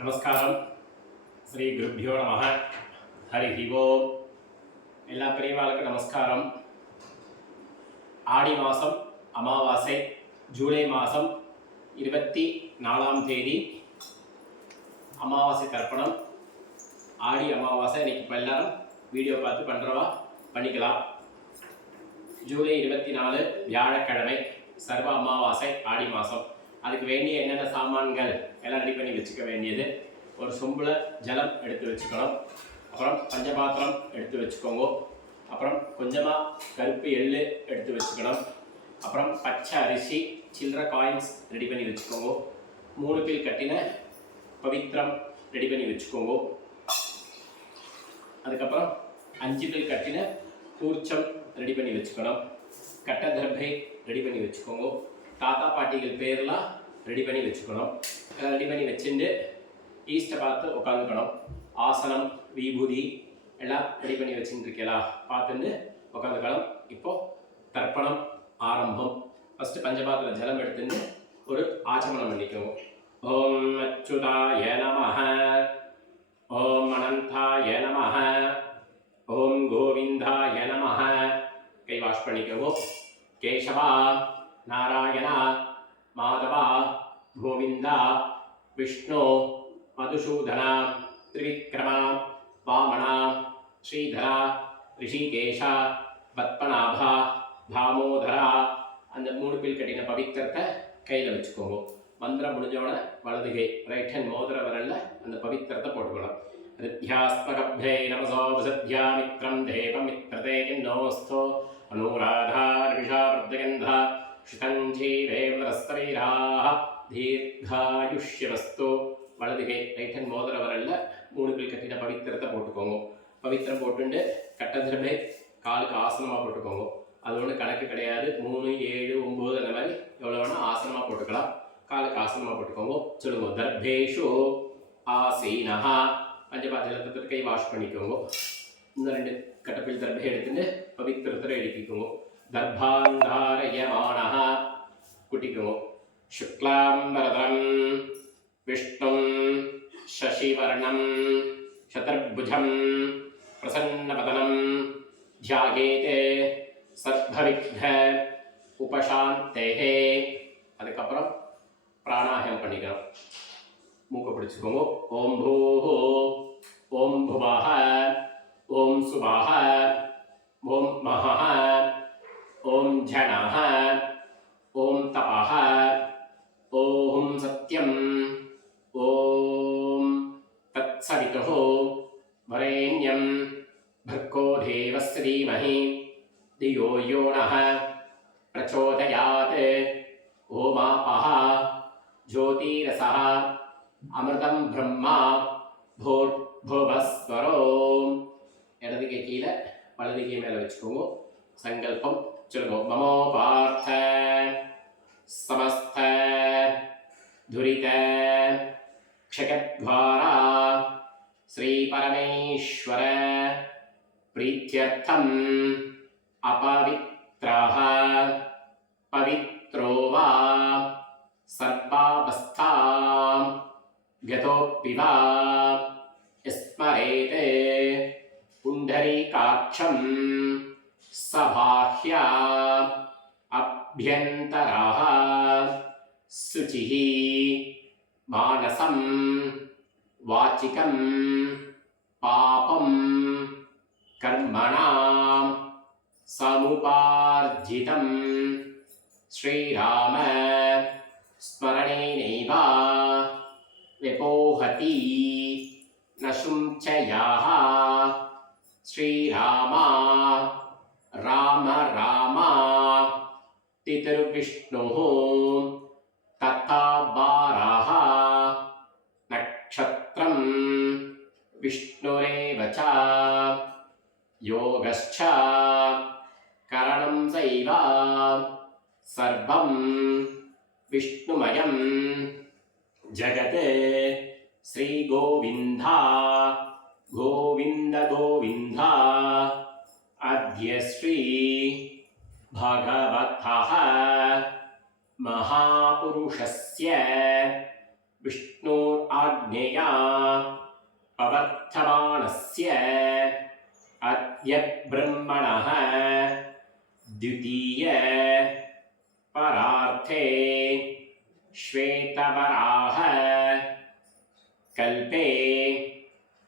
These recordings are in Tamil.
நமஸ்காரம். ஸ்ரீ குருப்பியோ நம. ஹரி ஓம். எல்லா பெரியவாளுக்கும் நமஸ்காரம். ஆடி மாதம் அமாவாசை, ஜூலை மாதம் 24ஆம் தேதி அமாவாசை தர்ப்பணம். ஆடி அமாவாசை இன்னைக்கு இப்போ எல்லாரும் வீடியோ பார்த்து பண்ணுறவா பண்ணிக்கலாம். ஜூலை 24 வியாழக்கிழமை, சர்வ அமாவாசை, ஆடி மாதம். அதுக்கு வேண்டிய என்னென்ன சாமான்கள் எல்லாம் ரெடி பண்ணி வச்சுக்க வேண்டியது: ஒரு சொம்பில் ஜலம் எடுத்து வச்சுக்கணும், அப்புறம் பஞ்சபாத்திரம் எடுத்து வச்சுக்கோங்க, அப்புறம் கொஞ்சமாக கருப்பு எள்ளு எடுத்து வச்சுக்கணும், அப்புறம் பச்சை அரிசி, சில்லற காயின்ஸ் ரெடி பண்ணி வச்சுக்கோங்க, 3 பீல் கட்டின பவித்திரம் ரெடி பண்ணி வச்சுக்கோங்க, அதுக்கப்புறம் 5 பீல் கட்டின கூர்ச்சம் ரெடி பண்ணி வச்சுக்கணும், கட்ட தர்பை ரெடி பண்ணி வச்சுக்கோங்க, தாத்தா பாட்டிகள் பேர்லாம் ரெடி பண்ணி வச்சுக்கணும். ரெடி பண்ணி வச்சுட்டு ஈஸ்ட்டை பார்த்து உட்காந்துக்கணும். ஆசனம், விபூதி எல்லாம் ரெடி பண்ணி வச்சுட்டு இருக்கலாம், பார்த்துட்டு உட்காந்துக்கணும். இப்போது தர்ப்பணம் ஆரம்பம். ஃபஸ்ட்டு பஞ்சபாத்திர ஜலம் எடுத்துட்டு ஒரு ஆச்சமனம் பண்ணிக்கோங்க. ஓம் அச்சுதாய நமஹ, ஓம் அனந்தாய நமஹ, ஓம் கோவிந்தாய நமஹ. கை வாஷ் பண்ணிக்கோங்க. கேசவா, நாராயணா, மாதவா, கோவிந்தா, விஷ்ணு, மதுசூதனா, திரிவிக்ரமா, வாமனா, ஸ்ரீதரா, ரிஷிகேஷா, பத்மநாபா, தாமோதரா. அந்த 3 பீல் கட்டின பவித்திரத்தை கையில் வச்சுக்கோங்க. மந்திரம் முடிஞ்சவன வலது கை ரைட் ஹேண்ட் மோதிர வரல அந்த பவித்திரத்தை போட்டுக்கணும். ரித்யாஸ்மகப்தே நமசோ வசத்யா மித்ரம் தேவம் மித்ரதே கின்னோஸ்தோ அனுராதா நிஷா பிரத்யகந்தா ஷிதஞ்சீவேவரஸ்தவீராः தீர்காயுஷ்யவஸ்து. வலது கை ரைட் ஹேண்ட் மோதிர வரல 3 பீல் கட்டின பவித்திரத்தை போட்டுக்கோங்க. பவித்திரம் போட்டுண்டு கட்டதிரமே காலுக்கு ஆசனமாக போட்டுக்கோங்க. அது ஒன்றும் கணக்கு கிடையாது. 3, 7, 9 அந்த மாதிரி எவ்வளோ வேணால் ஆசனமாக போட்டுக்கலாம். காலுக்கு ஆசனமாக போட்டுக்கோங்க. சொல்லுங்க. தர்பேஷு ஆசீனஹா. பஞ்சபாத்திரத்தை கை வாஷ் பண்ணிக்கோங்க. இன்னும் 2 கட்டப்பில் தர்பை எடுத்துட்டு பவித்திரத்தை எழுப்பிக்கோங்க. தர்பாந்தாரயமானஹ குட்டிக்கோங்க. சுக்லாம்பரதரம் விஷ்ணும் சசிவர்ணம் சதுர்புஜம் பிரசன்னவதனம் தியாயேதே சர்வவிக்ன உபசாந்தேஹே. அதுக்கப்புறம் பிராணாயாமம் பண்ணிக்கணும். மூக்கை பிடிச்சிக்கோங்க. ஓம் பூஹோ, ஓம் புவஹ, ஓம் சுவஹ, ஓம் மஹஹ, ஓம் ஜனஹ, ஓம் தபஹ, ஓம் சத்யம், ஓம் தத்சவிதுः வரேண்யம் भर्गो देवस्य धीमहि धियो यो नः प्रचोदयात्. ओमापः ज्योतिरसः अमृतं ब्रह्मा भूर्भुवस्वरो. இடது கை கீழே வலது கை மேலே வச்சுக்கோங்க. சங்கல்பம் சொல்லுங்க. மமோ பார்த்த சமஸ்த துரித க்ஷயத்வாரா ஸ்ரீ பரமேஸ்வர प्रीत्यर्थम् अपवित्रः पवित्रो वा सर्वावस्थां गतोऽपि वा स्मरेते पुण्डरीकाक्षं सबाह्या अभ्यन्तरः शुचिः मानसं वाचिकं पापं कर्मणां समुपार्जितं श्रीराम स्मरणेनैव विपोहति न शुञ्चयाः. श्रीराम राम राम तितिर्विष्णुः तथा बाराः नक्षत्रं विष्णुरेव च योगश्च करणं चैव सर्वं विष्णुमयं जगत्. श्रीगोविन्द गोविन्द गोविन्द. अद्य श्री भगवतः महापुरुषस्य विष्णु आज्ञया पवर्तमानस्य अद्य ब्रह्मणः द्वितीय परार्थे श्वेतवराह कल्पे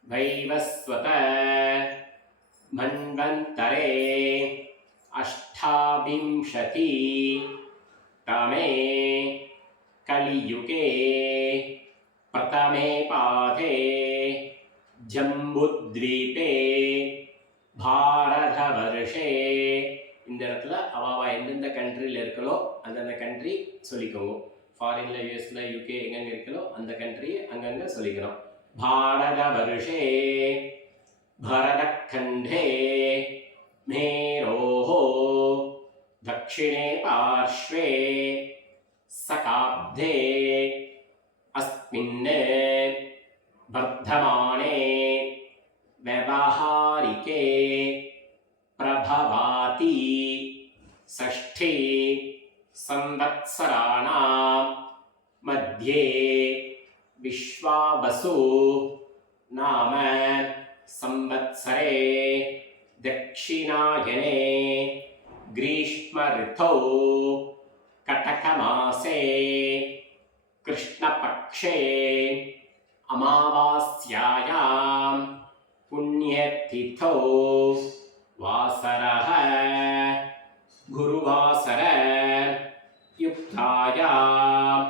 वैवस्वत मन्वन्तरे अष्टाविंशति तमे कलियुगे प्रथमे पादे जम्बुद्वीपे भारतवर्षे இந்த இடத்துல அவாவா எந்தெந்த கண்ட்ரியில் இருக்கலோ அந்தந்த கண்ட்ரி சொல்லிக்கோங்க. ஃபாரின்ல யூஎஸ்ல யூகே எங்கெங்க இருக்கலோ அந்த கண்ட்ரி அங்கங்க சொல்லிக்கணும். भारतवर्षे भरतखण्डे मेरोः दक्षिणे पार्श्वे सकाब्धे अस्मिन् वर्धमाने व्यवहारिके प्रभवाति षष्ठी संवत्सराणां मध्ये विश्वावसु नाम संवत्सरे दक्षिणायने ग्रीष्म ऋतौ कटकमासे कृष्णपक्षे अमावास्यायां पुण्यतिथौ वासरः गुरुवासर युक्तायां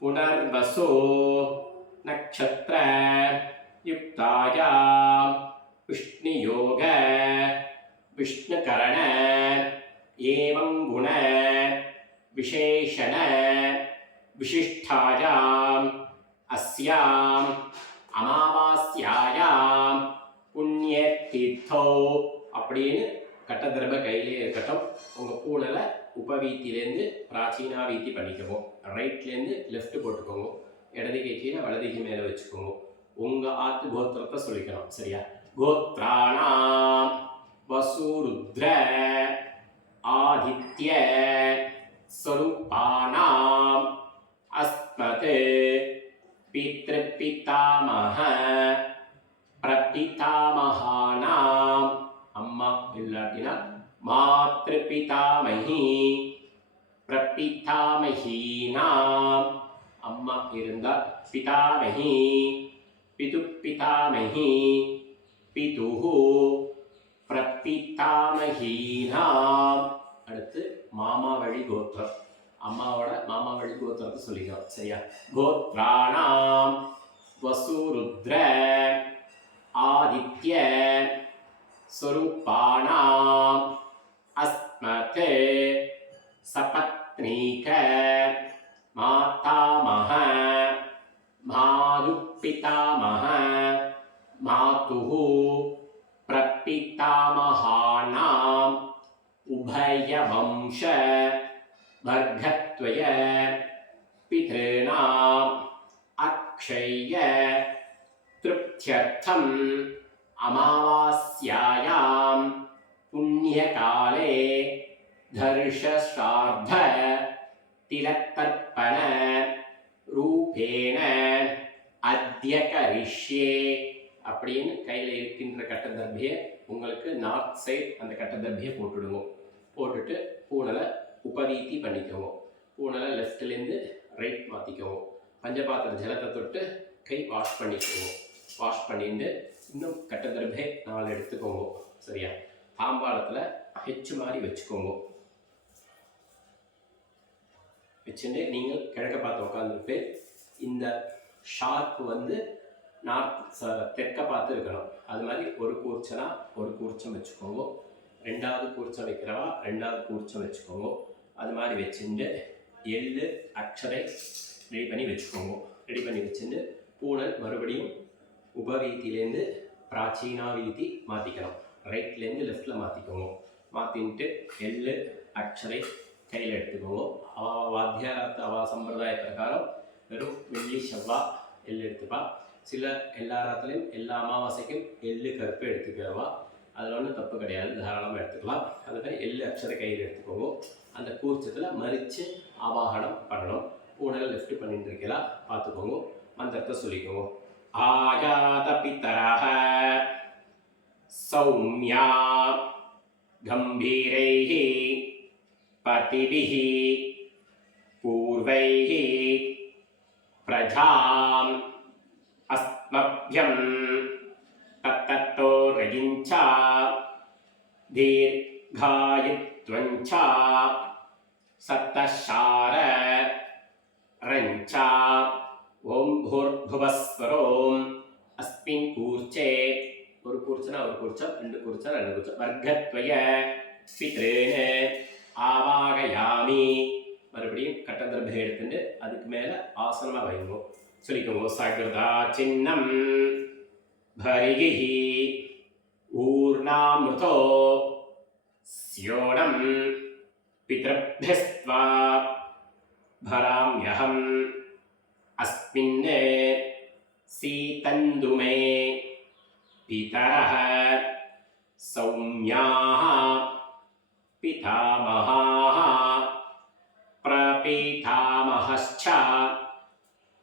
पुनर्वसु नक्षत्र युक्तायां विष्णुयोग विष्णुकरण एवं गुण विशेषण विशिष्टायाम् अस्याम् अमावास्यायां पुण्यतिथौ அப்படின்னு கட்டதர்ப கையிலே இருக்கட்டும். உங்கள் பூனில் உபவீத்திலேருந்து பிராச்சீனா வீத்தி பண்ணிக்கோங்க. ரைட்லேருந்து லெஃப்ட் போட்டுக்கோங்க. இடது கை கீழே வலது கை மேலே வச்சுக்கோங்க. உங்கள் ஆத்து கோத்திரத்தை சொல்லிக்கணும். சரியா? கோத்ராணாம் வசுருத்ர ஆதித்ய ஸ்வரூபானாம் அஸ்மத் பித்ருபிதாமஹ பிரபிதாமஹானாம் அம்மா இல்லாட்டினா மாத்ருபிதாமஹி பிரபிதாமஹீனாம் அம்மா இருந்தால் பிதாமஹி பிதுப்பிதாமஹி பிதுஹு பிரபிதாமஹீனாம். அடுத்து மாமா வழி கோத்திரம். அம்மாவோட மாமா வழி கோத்திரத்தை சொல்லிக்கிறோம். சரியா? கோத்ராணாம் வசுருத்ர ஆதித்ய ஸ்வரூபானாம் அஸ்மத் சபத்னீக மாதாமஹ மாதுப்பிதாமஹ மாதுஹு பிரபிதாமஹானாம் உபயவம்ச வர்க்கத்வய பித்ருணாம் அக்ஷய திருப்த்யர்த்தம் அமாவாஸ்யாயாம் புண்ணியகாலே தர்ஷஸ்ரார்த்த திலத்தர்ப்பண ரூபேண அத்ய கரிஷ்யே அப்படின்னு கையில் இருக்கின்ற கட்டதர்பியை உங்களுக்கு நார்த் சைட் அந்த கட்டதர்பியை போட்டுடுங்க. போட்டுட்டு பூனலை உபவீத்தி பண்ணிக்கோங்க. பூனலை லெஃப்ட்லேருந்து ரைட் மாற்றிக்கோங்க. பஞ்சபாத்திர ஜலத்தை தொட்டு கை வாஷ் பண்ணிக்கோங்க. வாஷ் பண்ணிட்டு இன்னும் கட்டதர்பை 4 எடுத்துக்கோங்க. சரியா? தாம்பாளத்தில் ஹெச்சு மாதிரி வச்சுக்கோங்க. வச்சுட்டு நீங்கள் கிழக்க பார்த்து உட்காந்துட்டு இந்த ஷார்ப் வந்து நார்த் தெற்க பார்த்து இருக்கணும். அது மாதிரி ஒரு கூர்ச்சனா ஒரு கூர்ச்சம் வச்சுக்கோங்க. 2வது கூர்ச்சம் வைக்கிறவா 2வது கூர்ச்சம் வச்சுக்கோங்க. அது மாதிரி வச்சுட்டு எள்ளு அக்ஷரை ரெடி பண்ணி வச்சுக்கோங்க. ரெடி பண்ணி வச்சுட்டு பூனல் மறுபடியும் உபவீத்திலேருந்து பிராச்சீனா வீதி மாற்றிக்கணும். ரைட்லேருந்து லெஃப்டில் மாற்றிக்கோங்க. மாற்றின்ட்டு எள்ளு அக்ஷரை கையில் எடுத்துக்கோங்க. அவள் வாத்தியாரத்து அவள் சம்பிரதாய பிரகாரம் வெறும் வெள்ளி செவ்வாய் எள்ளு எடுத்துப்பா. சில எல்லா ராத்திலையும் எல்லா அமாவாசைக்கும் எள்ளு கருப்பு எடுத்துக்கிறவா. அதில் ஒன்றும் தப்பு கிடையாது, தாராளமாக எடுத்துக்கலாம். அது மாதிரி எள்ளு அக்ஷரை கையில் எடுத்துக்கோங்க. அந்த கூர்ச்சத்தில் மறித்து ஆவாகனம் பண்ணணும். பூனலை லெஃப்ட் பண்ணிட்டு இருக்கலாம் பார்த்துக்கோங்க. மந்திரத்தை சொல்லிக்கோங்க. ஆயாத பிதரஹ சௌம்யா கம்பீரைஹ பதிபிஹ பூர்வைஹ பிரஜாம் அஸ்மப்யம் தத்தத்தோ ரயிஞ்சா தீர்காயித்வஞ்சா சத்தசார ரஞ்சா ஓம் பூர்புவஸ்வரோம் அஸ்மின் கூர்ச்சே ஒரு கூர்ச்சனா ஒரு கூர்ச்சம் ரெண்டு கூர்ச்சம் ரெண்டு கூர்ச்சம் வர்க்கத்வய பித்ரேன ஆவாகயாமி. மறுபடியும் கட்டந்தரபை எடுத்துட்டு அதுக்கு மேலே ஆசனமாக வைங்கோ. சொல்லிக்கோங்க. சகிருதா சின்னம் பரிகிஹி ஊர்ணாமிருதோ ஸ்யோணம் பித்ருभ्यस्त्वा भराम्यहम् अस्मिन् सीतन्दुमे पितरः सौम्याः पितामहाः प्रपितामहश्च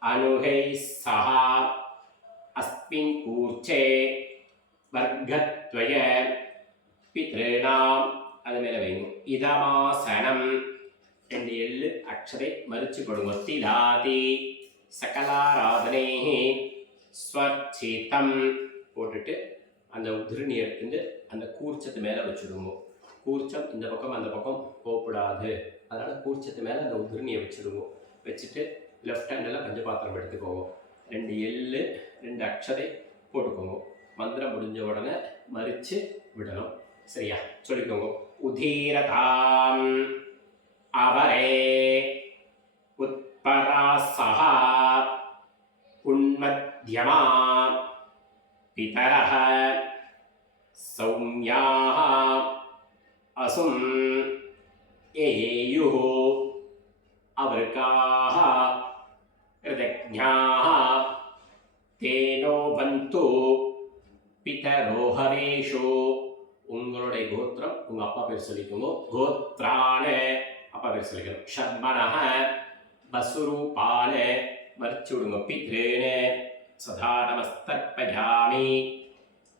अनुहैः सह अस्मिन् कूर्चे वर्गत्वय पितॄणाम् அது மேலே வைங்க. இதமாசனம் ரெண்டு எள்ளு அக்ஷரை மறிச்சு கொடுங்க. திலாதி சகலாராதனே ஸ்வர்ச்சிதம் போட்டுட்டு அந்த உதிரணி எடுத்துட்டு அந்த கூர்ச்சத்து மேலே வச்சுடுங்க. கூர்ச்சம் இந்த பக்கம் அந்த பக்கம் போகக்கூடாது, அதனால் கூர்ச்சத்து மேலே அந்த உதிரணியை வச்சுடுங்க. வச்சுட்டு லெஃப்ட் ஹேண்டில் பஞ்சபாத்திரம் எடுத்துக்கோங்க. ரெண்டு எள்ளு ரெண்டு அக்ஷரை போட்டுக்கோங்க. மந்திரம் முடிஞ்ச உடனே மறித்து விடணும். சரியா? சொல்லிக்கோங்க. உதீரதாம் அவரே உத்பராசஹ உன்மத்யமா பிதரஹ சௌம்யாஹ அசும் ஏயுः அவர்காஹ ரிதக்ஞாஹ தேனோ பந்து பிதரோஹவேஷு. உங்களுடைய கோத்திரம் உங்க அப்பா பேர் சொல்லிக்கோங்க. கோத்ரான அப்பா பேர் சொல்லிக்கணும். ஷர்மணஹ பசுரூபான மறிச்சு விடுங்க. பித்ரேன சதா நமஸ்தர்ப்பயாமி.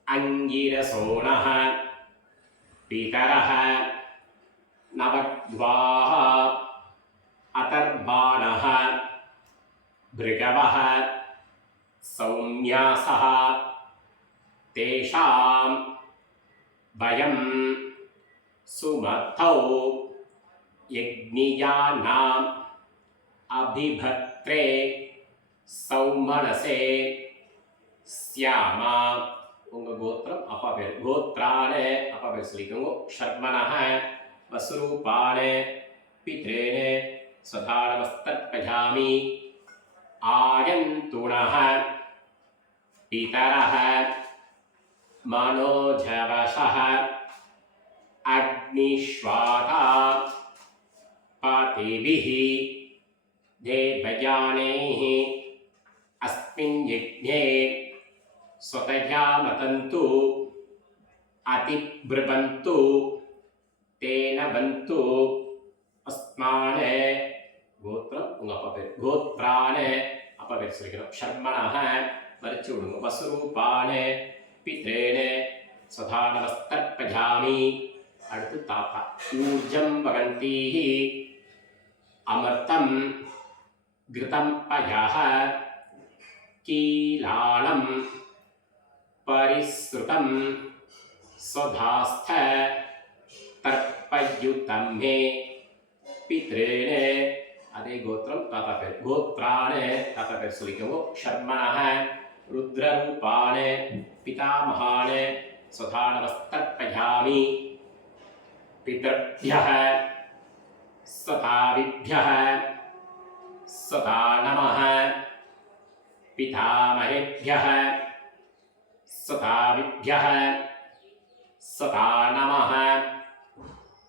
அங்கிரசோணஹ பிதரஹ நவத்வாஹ அதர்பாணஹ பிருகவஹ சௌம்யாசஹ தேஷாம் வயம் சுமத்தௌ யக்ஞியானாம் அபிபத்ரே சௌமனசே ஸ்யாமா. உங்க கோத்திரம் அப்பா பேர். கோத்ரான அப்பா பேர் சொல்லிக்கோங்க. ஷர்மணஹ வசுரூபான பித்ரேன சதா நமஸ்தர்ப்பயாமி. ஆயந்துணஹ பிதரஹ மனோஜவசஹ அக்னிஷ்வாதா பதிபிஹ தேவயானேஹ அஸ்மின் யஜ்ஞே ஸ்வதயா மதந்து அதிப்ருபந்து தேன பந்து அஸ்மான. கோத்திரம் உங்க அப்பா பேர். கோத்ரான அப்பா பேர் சொல்லிக்கணும். ஷர்மணஹ மறிச்சு விடுங்க. வசுரூபான பித்ரேன சதா நமஸ்தர்ப்பயாமி. அடுத்து தாத்தா. ஊர்ஜம் வகந்தீஹி அமர்த்தம் கிருதம் பயஹ கீலாலம் பரிஸ்ருதம் ஸ்வதாஸ்த தர்ப்பயுதம் மே பித்ரேன. அதே கோத்திரம் தாத்தா பேர். கோத்ரான தாத்தா பேர் சொல்லிக்கோங்க. ஷர்மணஹ ருத்ரரூபான பிதாமகான சதா நமஸ்தர்ப்பயாமி. பிதர்भ्यः சதாவிभ्यः சதா நமः. பிதாமகேभ्यः சதாவிभ्यः சதா நமः.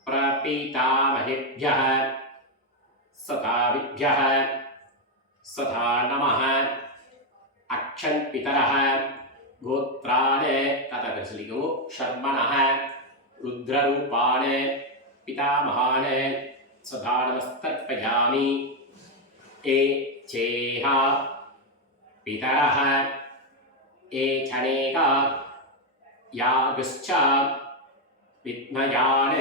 பிரபிதாமகேभ्यः சதாவிभ्यः சதா நமः. அக்ஷன் பிதரஹ கோத்ரான தாத்தா பேர் சொல்லிக்கோங்க. ஷர்மணஹ ருத்ரரூபான பிதாமகான சதா நமஸ்தர்ப்பயாமி. ஏ சேஹ पितरः एचनेका यागुश्च विद्मयान्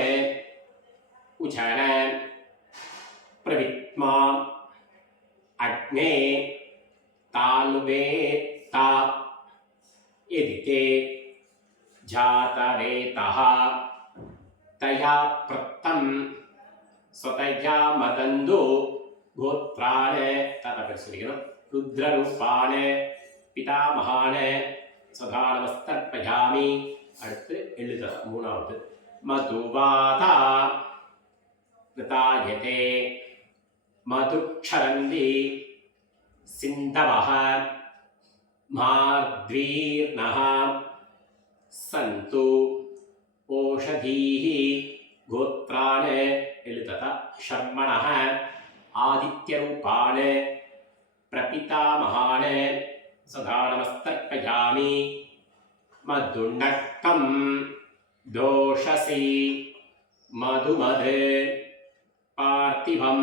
उचन प्रवित्मा अग्ने ताल्वेत्ता यदिते जातवेतः तया प्रत्तं स्वतया मदन्दो गोत्रान् तदपरिशुलिकनं रुद्ररूपान् पितामहान् सदा नमस्तर्पयामि அடுத்து எழுதுற மூணாவது மதுவாதா ரிதாயதே மதுக்ஷரந்தி சிந்தவஹ மார்த்வீர்ணஹ சந்து ஓஷதீஹி கோத்ரான் எழுதத ஷர்மணஹ ஆதித்யரூபான் பிரபிதாமகான் சதா நமஸ்தர்ப்பயாமி मधुण्डक्कं दोषसि मधुमद पार्थिवं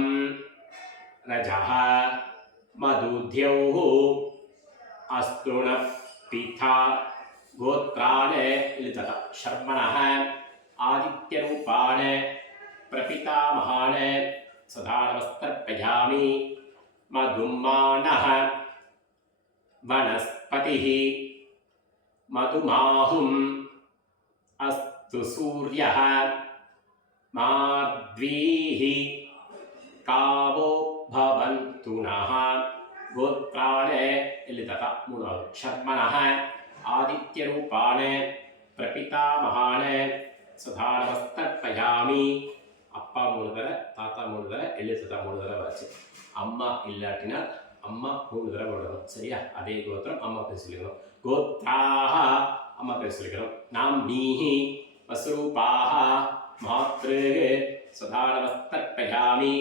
रजः मधुद्यौः अस्तुणपिथा गोत्रान् लितत शर्मणः आदित्यरूपान् प्रपितामहान् सदा नमस्तर्पयामि मधुमानः वनस्पतिः मधुमाहुम् अस्तु सूर्यः मार्द्वीः कावो भवन्तु नः गोत्रान् लितत मूणावद् शर्मणः आदित्यरूपान् प्रपितामहान् सदा नमस्तर्पयामि அப்பா மூணு தடவை தாத்தா மூணு தடவை எழுத்துதா மூணு தடவை வச்சு அம்மா இல்லாட்டினா அம்மா மூணு தடவை போடணும் சரியா அதே கோத்திரம் அம்மா பேர் சொல்லிக்கணும் கோத்ராஹ அம்மா பேர் சொல்லிக்கணும் நாம் நீஹி வஸ்ரூபாஹ மாத்ருஹ சதா நமஸ்தர்ப்பயாமி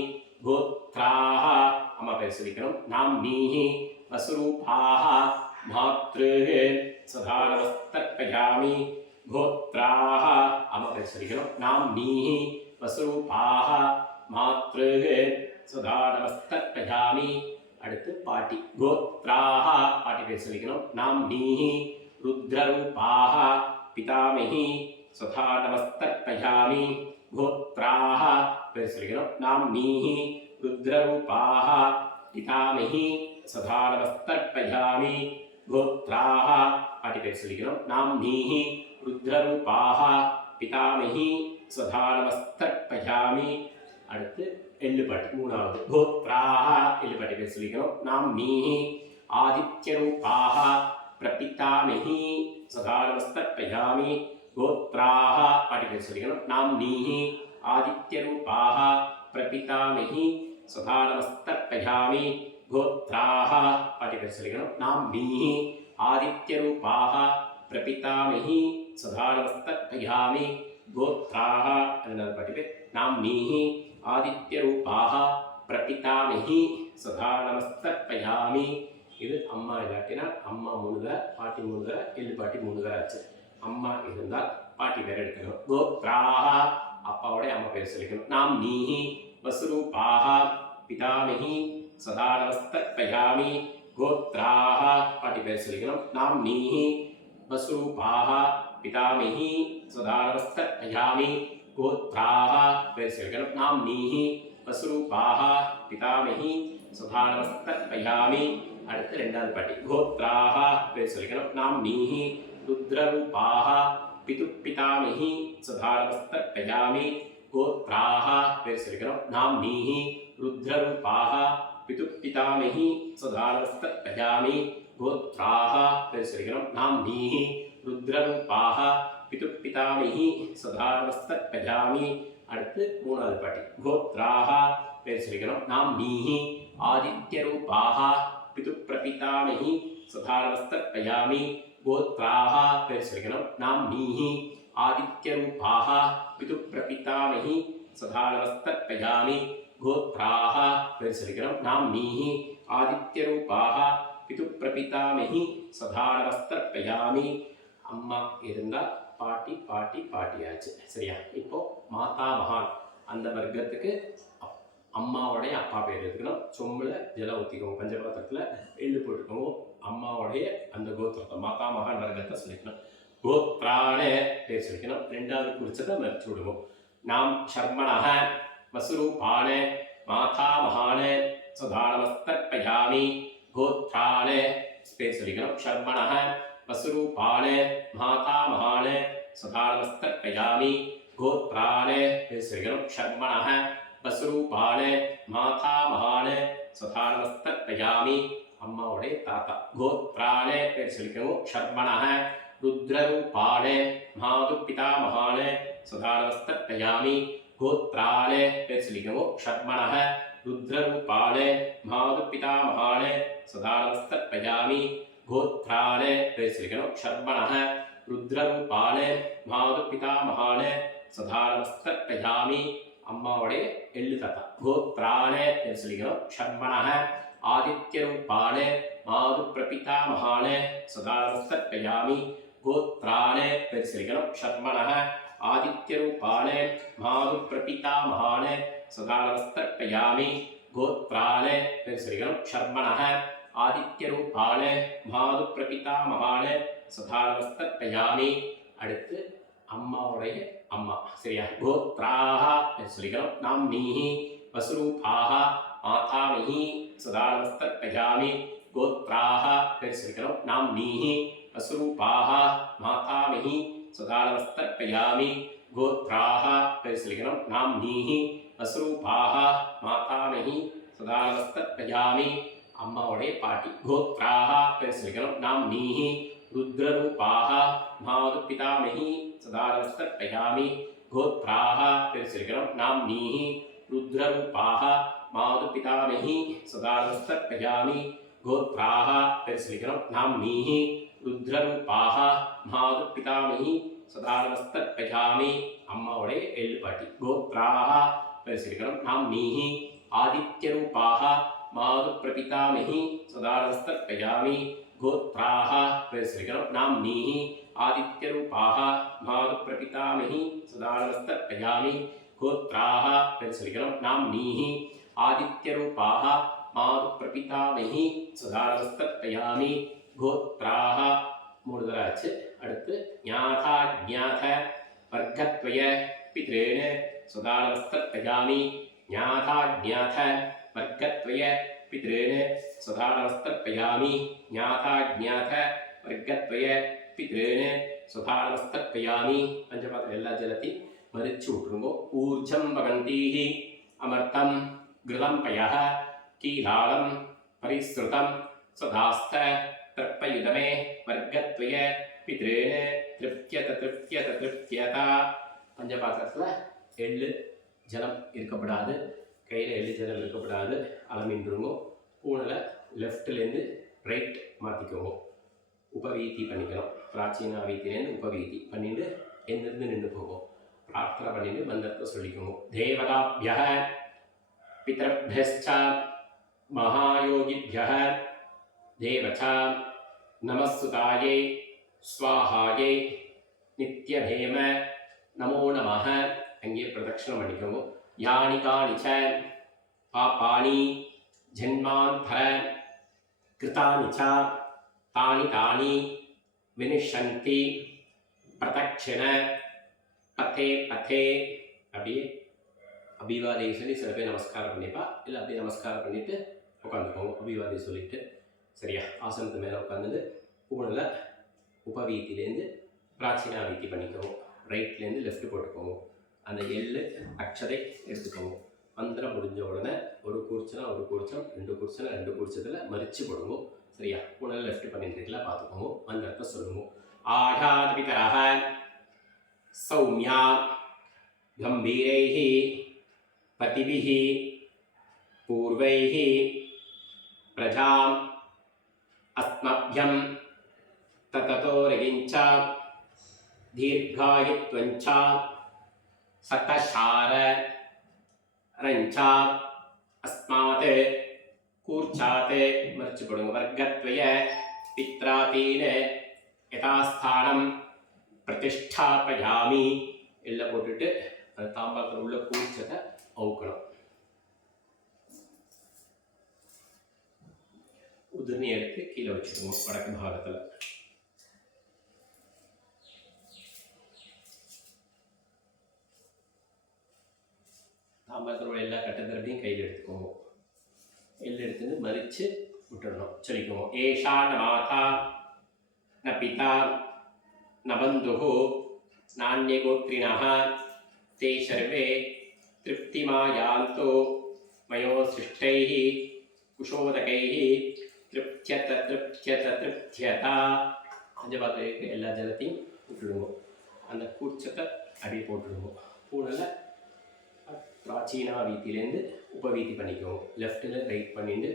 கோத்ராஹ அம்மா பேர் சொல்லிக்கணும் நாம் நீஹி வஸ்ரூபாஹ மாத்ருஹ சதா நமஸ்தர்ப்பயாமி கோத்ராஹ அம்மா பேர் சொல்லிக்கணும் நாம் நீஹி வஸ்ரூபாஹ மாத்ருஹ சதா நமஸ்தர்ப்பயாமி அடுத்து பாட்டி கோத்ராஹ பாட்டி பேர் சொல்லிக்கணும் நாம் நீஹி ருத்ரரூபாஹ பிதாமஹி சதா நமஸ்தர்ப்பயாமி கோத்ராஹ பேர் சொல்லிக்கணும் நாம் நீஹி ருத்ரரூபாஹ பிதாமஹி சதா நமஸ்தர்ப்பயாமி கோத்ராஹ பாட்டி பேர் சொல்லிக்கணும் நாம் நீஹி ருத்ரரூபாஹ பிதாமஹி சதா நமஸ்தர்ப்பயாமி அடுத்து எள்ளு பாட்டி மூணாவது கோத்ராஹ எள்ளு பாட்டி பேர் சொல்லிக்கணும் நாம் நீஹி ஆதித்யரூபாஹ பிரபிதாமஹி சதா நமஸ்தர்ப்பயாமி கோத்ராஹ பாட்டி பேர் சொல்லிக்கணும் நாம் நீஹி ஆதித்யரூபாஹ பிரபிதாமஹி சதா நமஸ்தர்ப்பயாமி கோத்ராஹ பாட்டி பேர் சொல்லிக்கணும் நாம் நீஹி ஆதித்யரூபாஹ பிரபிதாமஹி சதா நமஸ்தர்ப்பயாமி கோத்ராஹ ரெண்டாவது பாட்டி பேர் நாம் நீஹி ஆதித்யரூபாஹ பிரபிதாமஹி சதா நமஸ்தர்ப்பயாமி இது அம்மா இல்லாட்டினா அம்மா மூணு தடவை பாட்டி மூணு தடவை எள்ளு பாட்டி மூணு தடவை ஆச்சு அம்மா இருந்தால் பாட்டி பேர் எடுக்கணும் கோத்ராஹ அப்பாவோட அம்மா பேர் சொல்லிக்கணும் நாம் நீஹி வஸ்ரூபாஹ பிதாமஹி சதா நமஸ்தர்ப்பயாமி கோத்ராஹ பாட்டி பேர் சொல்லிக்கணும் நாம் நீஹி வஸ்ரூபாஹ பிதாமஹி சதா நமஸ்தர்ப்பயாமி கோத்ராஹ பேர் சொல்லிக்கணும் நாம் நீஹி வஸ்ரூபாஹ பிதாமஹி சதா நமஸ்தர்ப்பயாமி அடுத்து ரெண்டாவது பாட்டி கோத்ராஹ பேர் சொல்லிக்கணும் நாம் நீஹி ருத்ரரூபாஹ பிதாமஹி சதா நமஸ்தர்ப்பயாமி கோத்ராஹ பேர் சொல்லிக்கணும் நாம் நீஹி ருத்ரரூபாஹ பிதாமஹி சதா நமஸ்தர்ப்பயாமி கோத்ராஹ பேர் சொல்லிக்கணும் நாம் நீஹி ருத்ரரூபாஹ பிதாமஹி சதா நமஸ்தர்ப்பயாமி அடுத்து மூணாவது பாட்டி கோத்ராஹ பேர் சொல்லிக்கணும் நாம் நீஹி ஆதித்யரூபாஹ பிரபிதாமஹி சதா நமஸ்தர்ப்பயாமி கோத்ராஹ பேர் சொல்லிக்கணும் நாம் நீஹி ஆதித்யரூபாஹ பிரபிதாமஹி சதா நமஸ்தர்ப்பயாமி கோத்ராஹ பேர் சொல்லிக்கணும் நாம் நீஹி ஆதித்யரூபாஹ பிரபிதாமஹி சதா நமஸ்தர்ப்பயாமி அம்மா இருந்தால் பாட்டி பாட்டி பாட்டியாச்சு சரியா இப்போ மாதா மகான் அந்த வர்க்கத்துக்கு அம்மாவோடைய அப்பா பேர் எடுத்துக்கணும் சொம்பில் ஜலம் ஊற்றிக்கோங்க பஞ்சபாத்திரத்தில் எள்ளு போட்டுக்கோங்க அம்மாவுடைய அந்த கோத்திரத்தை மாதா மகான் வர்க்கத்தை சொல்லிக்கணும். கோத்ரான பேர் சொல்லிக்கணும். ரெண்டாவது குறிச்சதை மறைச்சு விடுவோம். நாம் சர்மணஹ வசுரூபான மாதா மகான சுதானமஸ்தர்ப்பயாமி கோத்ரான பேர் சொல்லிக்கணும். சர்மணஹ வசுரூபான மாதா மகான சுதானமஸ்தர்ப்பயாமி கோத்ரான பேர் சொல்லிக்கணும். சர்மணஹ வசுரூபான மாதா மகான சுதானமஸ்தர்ப்பயாமி அம்மாவுடைய தாத்தா கோத்ரான பேர் சொல்லிக்கணும். சர்மணஹ रुद्ररूपाण माधुपितामहान सुधानमस्तर्पयामि गोत्राण पेर्सलिगमो शर्मणः रुद्ररूपाण माधुपितामहान सुधानमस्तर्पयामि गोत्राण पेर्सलिगमो शर्मणः रुद्ररूपाण माधुपितामहान सुधानमस्तर्पयामि अम्मावडे एल्लु ताता गोत्राण पेर्सलिगमो शर्मणः आदित्यरूपाण माधुप्रपितामहान सुधानमस्तर्पयामि गोत्राण पेर्सलिगमो शर्मणः आदित्यरूपाण माधुप्रपितामहान सुधानमस्तर्पयामि गोत्राण पेर्सलिगमो शर्मणः आदित्यरूपाण माधुप्रपितामहान सुधानमस्तर्पयामि அடுத்து அம்மாவுடைய அம்மா சரியா கோத்ராஹ பெர்சலிகனம் நாம்னீஹ வசுரூபாஹ மாதாமிஹ சுதானமஸ்தர்ப்பயாமி गोत्राः पेर्सलिगनं नाम्नीः वसुरूपाः मातामिः सुधानमस्तर्पयामि गोत्राः पेर्सलिगनं नाम्नीः वसुरूपाः मातामिः सुधानमस्तर्पयामि अम्मावडे पाटी गोत्राः पेर्सलिगनं नाम्नीः रुद्ररूपाः माधुपितामिः सुधानमस्तर्पयामि गोत्राः पेर्सलिगनं नाम्नीः रुद्ररूपाः माधुपितामिः सुधानमस्तर्पयामि गोत्राः पेर्सलिगनं नाम्नीः रुद्ररूपाः माधुपितामिः सुधानमस्तर्पयामि अम्मावडे एल्लुपाटी गोत्राः पेर्सलिगनं नाम्नीः आदित्यरूपाः माधुप्रपितामिः सुधानमस्तर्पयामि गोत्राः पेर्सलिगनं नाम्नीः आदित्यरूपाः माधुप्रपितामिः सुधानमस्तर्पयामि गोत्राः पेर्सलिगनं नाम्नीः आदित्यरूपाः माधुप्रपितामिहि सुधानमस्तर्पयामि गोत्राः मूर्धराज அடுத்து ஞாதா ஞாத வர்க்கத்வய பித்ரேண சுதானமஸ்தர்ப்பயாமி ஞாதா ஞாத வர்க்கத்வய பித்ரேண சுதானமஸ்தர்ப்பயாமி ஞாதா ஞாத வர்க்கத்வய பித்ரேண சுதானமஸ்தர்ப்பயாமி பஞ்சபாத்திர எல்லா ஜலத்தையும் மறிச்சு விட்டுருங்கோ ஊர்ஜம் பகந்தீஹி அமர்த்தம் கிருதம் பயः कीलालं परिश्रुतं सदास्थ तर्पयुधमे वर्गत्वय पितृण तृप्त्यत பஞ்சபாத்திரத்தில் எள்ளு ஜலம் இருக்கப்படாது கையில் எள்ளு ஜலம் இருக்கப்படாது அளமின்றுங்கோ பூனில் லெஃப்ட்லேருந்து ரைட் மாற்றிக்கோங்க உபவீதி பண்ணிக்கணும் பிராச்சீன வீத்திலேருந்து உபவீதி பண்ணிட்டு எந்திருந்து நின்று போகும் பிரார்த்தனை பண்ணிட்டு மந்திரத்தை சொல்லிக்கோங்க தேவதாபிய पितृभ्यश्च महायोगिभ्यः देवच नमस्सुतायै स्वाहायै नित्यभेम नमो नमः अंगे प्रदक्षिणं பண்ணிக்கோங்க यानि कानि च पापानि जन्मान्तर कृतानि च तानि विनिश्यन्ति प्रदक्षिण पथे पथे அப்படியே அபிவாதை சொல்லி சில பேர் நமஸ்காரம் பண்ணிப்பா இல்லை அப்படியே நமஸ்காரம் பண்ணிவிட்டு உட்காந்துக்கோங்க அபிவாதை சொல்லிவிட்டு சரியா ஆசனத்து மேலே உட்காந்துட்டு பூனில் உபவீத்திலேருந்து பிராச்சீனா வீத்தி பண்ணிக்கோங்க ரைட்லேருந்து லெஃப்ட் போட்டுக்கோங்க அந்த எள்ளு அக்ஷதை எடுத்துக்கோங்க மந்திரம் முடிஞ்ச உடனே ஒரு கூர்ச்சனா ஒரு கூர்ச்சம் ரெண்டு கூர்ச்சனா ரெண்டு கூர்ச்சத்தில் மறித்து போடுங்க சரியா பூனில் லெஃப்ட் பண்ணிட்டுருக்கல பார்த்துக்கோங்க மந்திரத்தை சொல்லுங்க ஆடாத் பிதரஹ சௌமியா கம்பீரைஹ पतिभिः पूर्वैः प्रजाम् अस्मभ्यं तततो रगिञ्च दीर्घायुत्वञ्च सतशार रञ्च अस्मात् कूर्चात् मर्च पडुंग वर्गत्वय पित्रातीन यथास्थानं प्रतिष्ठापयामि एल्ला पोट्टुट्टु அந்த தாம்பாளத்தில் உள்ள கூர்ச்சத்தை அவுக்கணும் உதிர்னி எடுத்து கீழே வச்சுருவோம் வடக்கு பாகத்தில். தாம்பரத்தோட எல்லா கட்டத்தரப்பையும் கையில் எடுத்துக்கோங்க. எல்லாம் எடுத்துட்டு மறித்து விட்டுடணும். சொல்லிக்குவோம். ஏஷா ந மாதா ந பிதா ந பந்துஹு நான்யகோத்ரிணः ते सर्वे तृप्तिमायान्तो मयो सृष्टैः कुशोदकैः तृप्त्यत तृप्त्यत तृप्त्यता. அஞ்சு பாத்திரத்துக்கு எல்லா ஜலத்தையும் விட்டுடுவோம். அந்த கூச்சத்தை அப்படியே போட்டுடுவோம். பூனில் பிராச்சீனா வீத்திலேருந்து உபவீதி பண்ணிக்குவோம். லெஃப்ட்டில் ரைட் பண்ணிட்டு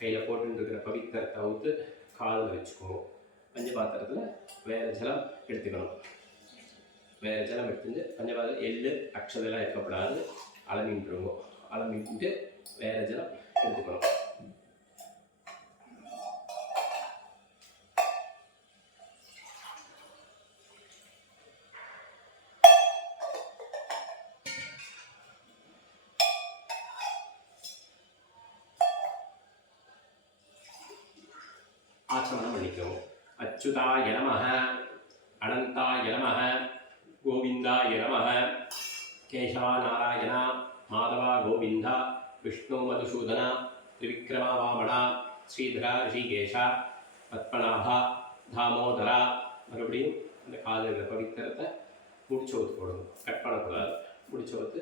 கையில் போட்டுருக்கிற பவித்திர தவிர்த்து காலில் வச்சுக்குவோம். பஞ்ச பாத்திரத்தில் வேறு ஜலம் எடுத்துக்கணும். வேறு ஜலம் எடுத்துட்டு பஞ்சபாத்திரம் எள்ளு அக்ஷதெல்லாம் இருக்கப்படாது. அளமின்றுவோம். அளமிட்டு வேறு ஜலம் எடுத்துக்கணும். ஆச்சமனம் பண்ணிக்குவோம். அச்சுதாய நமஹ, அனந்தாய நமஹ, கோவிந்தாய நமஹ, கேசவா நாராயணா, மாதவா கோவிந்தா, விஷ்ணு மதுசூதனா, திரிவிக்ரமா வாமனா, ஸ்ரீதரா ரிஷிகேஷா, பத்மநாபா, தாமோதரா. மறுபடியும் அந்த காலில் பவித்திரத்தை முடிச்சோத்து போடுவோம். கட் பண்ணக்கூடாது. முடிச்சோத்து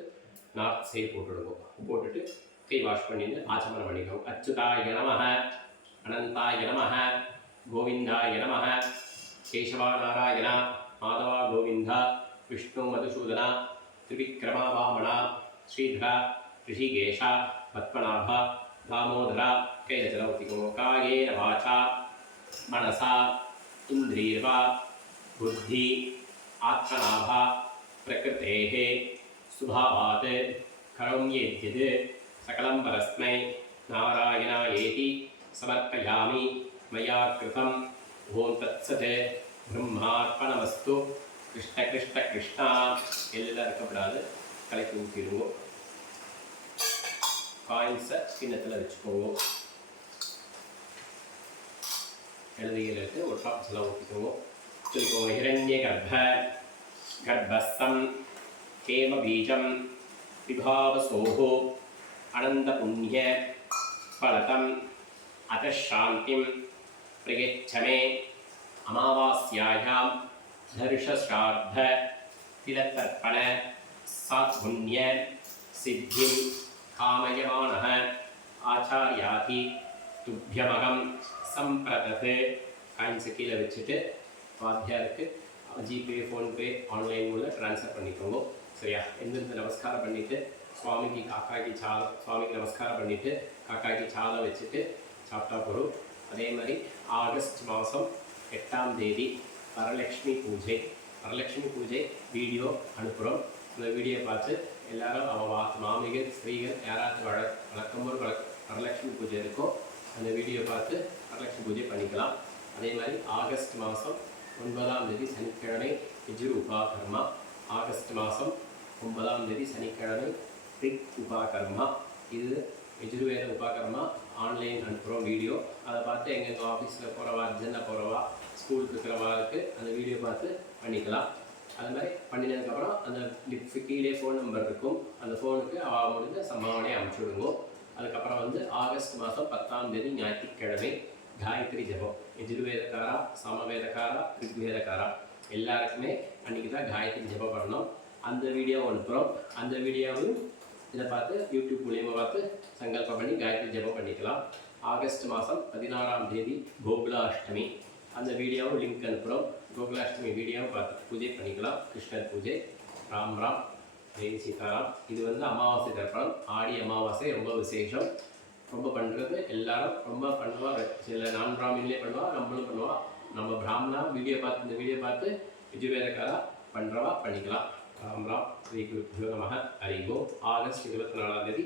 நார்த் சைடு போட்டுடுவோம். போட்டுட்டு கை வாஷ் பண்ணிட்டு ஆச்சமனம் பண்ணிக்குவோம். அச்சுதாய நமஹ, அனந்தாய நமஹ, கோவிந்தாய நமஹ, கேசவா நாராயணா, மாதவா கோவிந்தா, விஷ்ணு மதுசூதனா, திரிவிக்ரமா வாமனா, ஸ்ரீதரா ரிஷிகேஷா, பத்மநாபா, தாமோதரா. கையில் ஜலம் ஊற்றிக்குவோம். காயேன வாசா மனசா இந்திரியர்வா புத்தி ஆத்மநாபா பிரகிருதேः சுபாவாத் கரோம்யேத்யத் சகலம் பரஸ்மை நாராயணாயேதி சமர்ப்பயாமி மயா கிருதம். ஓம் தத்சத். பிரம்மார்ப்பணமஸ்து. கிருஷ்ண கிருஷ்ண கிருஷ்ணா. எல்லாம் இருக்கப்படாது. கலைக்கு ஊற்றிடுவோம். காயின்ஸை கிண்ணத்தில் வச்சுக்குவோம். எழுதியில் எடுத்து ஒரு ட்ராப் எல்லாம் ஊற்றிக்குவோம். சொல்லிக்குவோம். ஹிரண்ய கர்ப்ப கர்ப்பஸ்தம் கேம பீஜம் விபாவசோஹோ அனந்த புண்ணிய பலதம் அதசாந்திம் பிரயச்சமே அமாவாஸ்யாயாம் தர்ஷஸ்ரார்த்த திலத்தர்ப்பண சாத்புண்ணிய சித்திம் காமயமானः ஆச்சாரியாதி துப்யமகம் சம்பிரதத். காயின்ஸை கீழே வச்சுட்டு வாத்தியாருக்கு ஜிபே, ஃபோன்பே, ஆன்லைன் மூலம் ட்ரான்ஸ்ஃபர் பண்ணிக்கோங்க. சரியா? எந்தெந்த நமஸ்காரம் பண்ணிவிட்டு சுவாமிக்கு காக்காய்க்கு சாதம், சுவாமிக்கு நமஸ்காரம் பண்ணிவிட்டு காக்காய்க்கு சாதம் வச்சுட்டு சாப்பிட்டா போகிறோம். அதே மாதிரி ஆகஸ்ட் மாதம் 8ஆம் தேதி வரலட்சுமி பூஜை. வரலட்சுமி பூஜை வீடியோ அனுப்புகிறோம். அந்த வீடியோ பார்த்து எல்லாரும் மாமிகள் ஸ்திரீகள் யாராச்சும் வழக்கம்போது வரலட்சுமி பூஜை இருக்கோ அந்த வீடியோ பார்த்து வரலட்சுமி பூஜை பண்ணிக்கலாம். அதே மாதிரி ஆகஸ்ட் மாதம் 9ஆம் தேதி சனிக்கிழமை யஜுர் உபாகர்மா. ஆகஸ்ட் மாதம் 9ஆம் தேதி சனிக்கிழமை ரிக் உபாகர்மா. இது யஜுர்வேத உபாகர்மா ஆன்லைன் அனுப்புகிறோம் வீடியோ. அதை பார்த்து எங்கள் ஆஃபீஸில் போகிறவா, அர்ஜென்ட்டாக போகிறவா, ஸ்கூலுக்கு இருக்கிறவாளுக்கு அந்த வீடியோ பார்த்து பண்ணிக்கலாம். அது மாதிரி பண்ணினதுக்கப்புறம் அந்த கீழே ஃபோன் நம்பர் இருக்கும். அந்த ஃபோனுக்கு அவள் முடிஞ்ச சம்பாவனையை அனுப்பிச்சுடுவோம். அதுக்கப்புறம் வந்து ஆகஸ்ட் மாதம் 10ஆம் தேதி ஞாயிற்றுக்கிழமை காயத்ரி ஜபம். யஜுர்வேதக்காரா, சமவேதக்காரா, ரிக்வேதக்காரா எல்லாருக்குமே அன்றைக்கி தான் காயத்ரி ஜபம் பண்ணணும். அந்த வீடியோ அனுப்புகிறோம். அந்த வீடியோவும் இதை பார்த்து யூடியூப் மூலியமாக பார்த்து சங்கல்பம் பண்ணி காயத்ரி ஜபம் பண்ணிக்கலாம். ஆகஸ்ட் மாதம் 16ஆம் தேதி கோகுலாஷ்டமி. அந்த வீடியோவும் லிங்க் அனுப்புகிறோம். கோகுலாஷ்டமி வீடியோவை பார்த்து பூஜை பண்ணிக்கலாம். கிருஷ்ணர் பூஜை. ராம் ராம், ஜெய் சீதாராம். இது வந்து அமாவாசை தர்ப்பணம். ஆடி அமாவாசை ரொம்ப விசேஷம். ரொம்ப பண்ணுறது எல்லாரும் ரொம்ப பண்ணுவாங்க. சில நான் பிராமின்லேயே பண்ணுவா, நம்மளும் பண்ணுவா. நம்ம பிராமணா வீடியோ பார்த்து இந்த வீடியோ பார்த்து யஜுர்வேதக்காரா பண்ணுறவா பண்ணிக்கலாம். ராம் ராம். ஸ்ரீ குருப்யோ நமஹ. ஹரி ஓம். ஆகஸ்ட் 24ஆம் தேதி